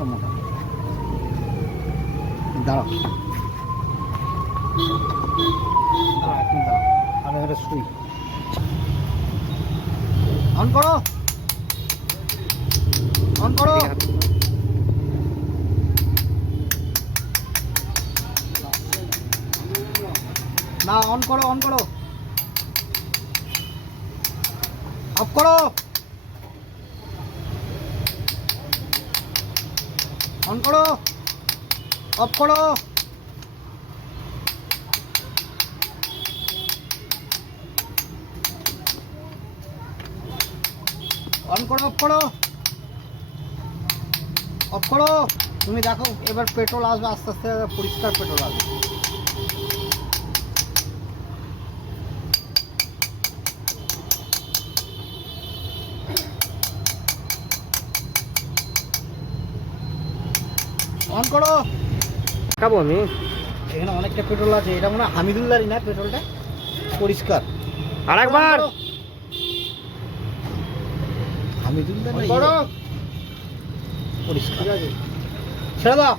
একটা মোটা। দাঁড়াও একটু দাঁড়াও, আমি একটা শুই। অন করো, অন করো। না, অন করো, অন করো, অফ করো, অন করো, অফ করো। অন করো, অফ করো, অফ করো। তুমি দেখো এবার পেট্রোল আসবে, আস্তে আস্তে পরিষ্কার পেট্রোল আসবে। অন করো। খাবো আমি। এখানে অনেকটা পেট্রোল আছে, এটা মনে হয় হামিদুল্লাহরই না পেট্রোলটা, পরিষ্কার। আর একবার হামিদুল্লাহ বড় পরিষ্কার। ছেড়ে দাও।